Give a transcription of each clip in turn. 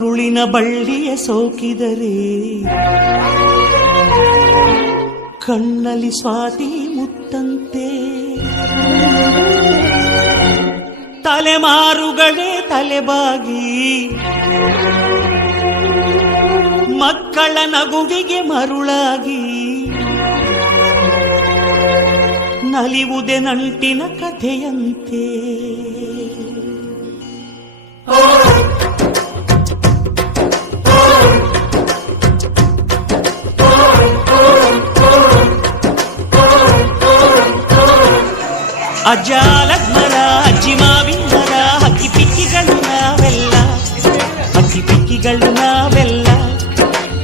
ಉರುಳಿನ ಬಳ್ಳಿಯ ಸೋಕಿದರೆ ಕಣ್ಣಲ್ಲಿ ಸ್ವಾತಿ ಮುತ್ತಂತೆ, ತಲೆಮಾರುಗಳೇ ತಲೆಬಾಗಿ ಮಕ್ಕಳ ನಗುವಿಗೆ ಮರುಳಾಗಿ ನಲಿವುದೆ ನಂಟಿನ ಕಥೆಯಂತೆ. ಅಜ್ಜಾಲದ ಮರ, ಅಜ್ಜಿ ಮಾವಿನ ಮರ, ಹಕ್ಕಿ ಪಿಕ್ಕಿಗಳು ನಾವೆಲ್ಲ, ಹಕ್ಕಿ ಪಿಕ್ಕಿಗಳು ನಾವೆಲ್ಲ,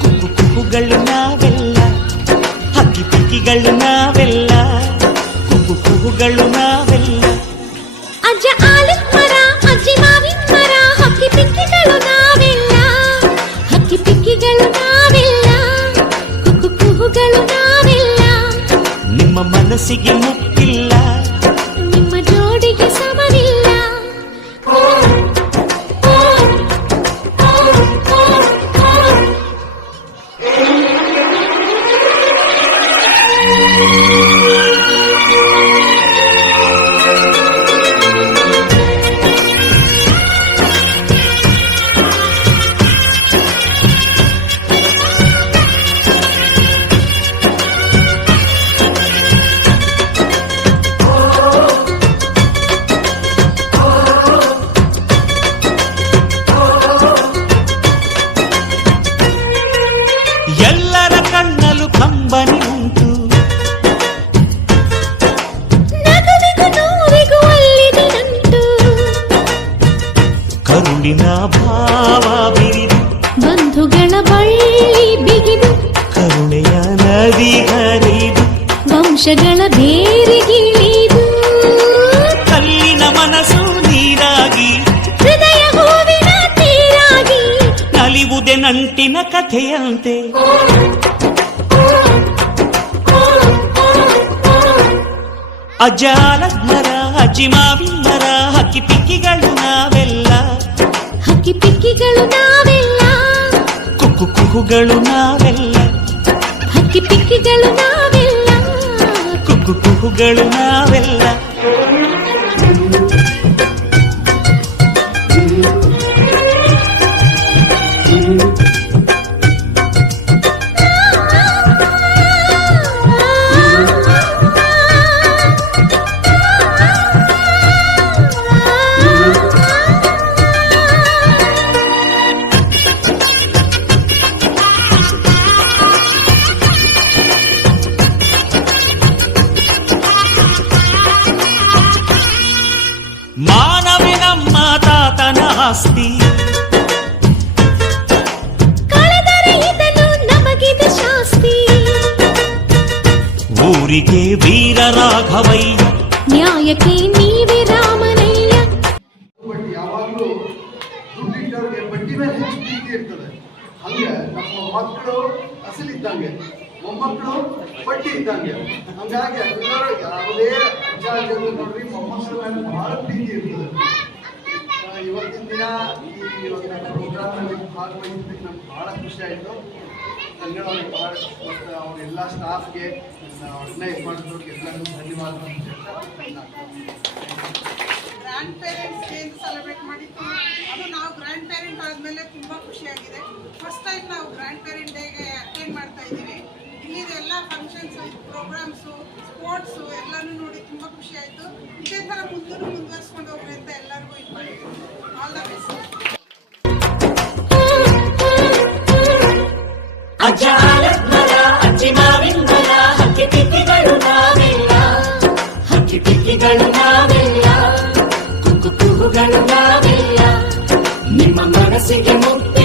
ಕುಕ್ಕು ಕುಕ್ಕುಗಳು ನಾವೆಲ್ಲ, ಹಕ್ಕಿ ಪಿಕ್ಕಿಗಳು ನಾವೆಲ್ಲ, ಕುಕ್ಕು ಕುಕ್ಕುಗಳು ನಾವೆಲ್ಲ. ಅಜ್ಜ ಆಲದ ಮರ, ಅಜ್ಜಿ ಮಾವಿನ ಮರ, ಹಕ್ಕಿ ಪಿಕ್ಕಿಗಳು ನಾವೆಲ್ಲ, ಹಕ್ಕಿ ಪಿಕ್ಕಿಗಳು ನಾವೆಲ್ಲ, ಕುಕ್ಕು ಕುಕ್ಕುಗಳು ನಾವೆಲ್ಲ. ನಿಮ್ಮ ಮನಸ್ಸಿಗೆ ಮುಕ್ತಿಲ್ಲ, ನಿಮ್ಮ ಜೋಡಿಗೆ ಸಮವಿಲ್ಲ. ಎಲ್ಲರ ಕಣ್ಣಲು ಕಂಬನಿ ಉಂಟು, ನಗುವಿಗೂ ನೋವಿಗೂ ಅಲ್ಲಿದೆ ನಂಟು, ಕರುಳಿನ ಭಾವ ಬಿರಿದು ಬಂಧುಗಳ ಬಳ್ಳಿ ಬಿಗಿದು, ಕರುಣೆಯ ನದಿ ಹರಿದು ವಂಶಗಳ ಬೇರಿಗಿಳಿದು, ಕಲ್ಲಿನ ಮನಸ್ಸು ನೀರಾಗಿ ಹೃದಯ ಹೂವಿನ ತೀರಾಗಿ ನಲಿವುದೆ ನಂಟಿನ ಕಥೆಯಂತೆ. ಅಜ್ಜಾಲದ ಮರ, ಅಜ್ಜಿ ಮಾವಿನ ಮರ, ಹಕ್ಕಿ ಪಿಕ್ಕಿಗಳು ನಾವೆಲ್ಲ, ಹಕ್ಕಿ ಪಿಕ್ಕಿಗಳು ನಾವೆಲ್ಲ, ಕುಕ್ಕು ಕುಕ್ಕುಗಳು ನಾವೆಲ್ಲ, ಹಕ್ಕಿ ಪಿಕ್ಕಿಗಳು ನಾವೆಲ್ಲ. ಕುಕ್ಕು ಕುಕ್ಕುಗಳು ನಾವೆಲ್ಲ. ಮಾನವೇ ನಮ್ಮ ತಾತನ ಆಸ್ತಿ, ಕಳೆದರೆ ಇದನ್ನು ನಮಗಿದು ಶಾಸ್ತಿ. ಊರಿಗೆ ವೀರ ರಾಘವಯ್ಯ, ನ್ಯಾಯಕ್ಕೆ ನೀವೇ ರಾಮನಯ್ಯ. ಬಟ್ ಯಾವಾಗಲೂ ದುಡ್ಡಿಟ್ಟವ್ರಿಗೆ ಬಡ್ಡಿ ಮೇಲೆ ಹೆಚ್ಚು ಪ್ರೀತಿ ಇರ್ತದೆ. ಹಂಗೆ ನಮ್ಮ ಮಕ್ಕಳು ಅಸಲಿದ್ದಂಗೆ, ಮೊಮ್ಮಕ್ಕಳು ಬಡ್ಡಿ ಇದ್ದಂಗೆ. ಹಂಗಾಗಿ ಎಲ್ಲರೂ ಯಾವುದೇ ಅಜ್ಜ ಅಜ್ಜಂದು ನೋಡ್ರಿ ಮೊಮ್ಮಕ್ಕಳ ಮೇಲೆ ಬಹಳ ಪ್ರೀತಿ ಇರ್ತದೆ. ಇವತ್ತಿನ ದಿನ ಈ ಒಂದು ಪ್ರೋಗ್ರಾಮ್ನಲ್ಲಿ ಭಾಗವಹಿಸಿದ್ದಕ್ಕೆ ನಮ್ಗೆ ಭಾಳ ಖುಷಿ ಆಯಿತು. ಧನ್ಯವಾದ ಭಾಳ, ಮತ್ತು ಅವರೆಲ್ಲ ಸ್ಟಾಫ್ಗೆ ಆರ್ಗನೈಸ್ ಮಾಡಿದವ್ರಿಗೆ ಎಲ್ಲರಿಗೂ ಧನ್ಯವಾದ. ಗ್ರ್ಯಾಂಡ್ ಪೇರೆಂಟ್ಸ್ ಡೇ ಅಂತ ಸೆಲೆಬ್ರೇಟ್ ಮಾಡಿದ್ದು, ಅದು ನಾವು ಗ್ರ್ಯಾಂಡ್ ಪೇರೆಂಟ್ ಆದಮೇಲೆ ತುಂಬ ಖುಷಿಯಾಗಿದೆ. ಫಸ್ಟ್ ಟೈಮ್ ನಾವು ಗ್ರ್ಯಾಂಡ್ ಪೇರೆಂಟ್ ಡೇಗೆ ಅಟೆಂಡ್ ಮಾಡ್ತಾ ಇದ್ದೀವಿ. ಇಲ್ಲಿದೆಲ್ಲ ಫಂಕ್ಷನ್ಸು, ಪ್ರೋಗ್ರಾಮ್ಸು, ಸ್ಪೋರ್ಟ್ಸು ಎಲ್ಲನೂ ನೋಡಿ ತುಂಬ ಖುಷಿ ಆಯಿತು. ಇದೇ ಥರ ಮುಂದುವರಿಸ್ಕೊಂಡು ಹೋಗ್ರಿ ಅಂತ ಎಲ್ಲರಿಗೂ ಇದು ಮಾಡಿದ್ದೀವಿ. All the best. ಅಜ್ಜಾಲದ ಮರ, ಅಜ್ಜಿ ಮಾವಿನ ಮರ, ಹಕ್ಕಿ ಪಿಕ್ಕಿಗಳು ನಾವೆಲ್ಲ, ಹಕ್ಕಿ ಪಿಕ್ಕಿಗಳು ನಾವೆಲ್ಲ, ಕುಕ್ಕು ಕುಕ್ಕುಗಳು ನಾವೆಲ್ಲ. ನಿಮ್ಮ ಮನಸ್ಸಿಗೆ ಮುಕ್ತಿ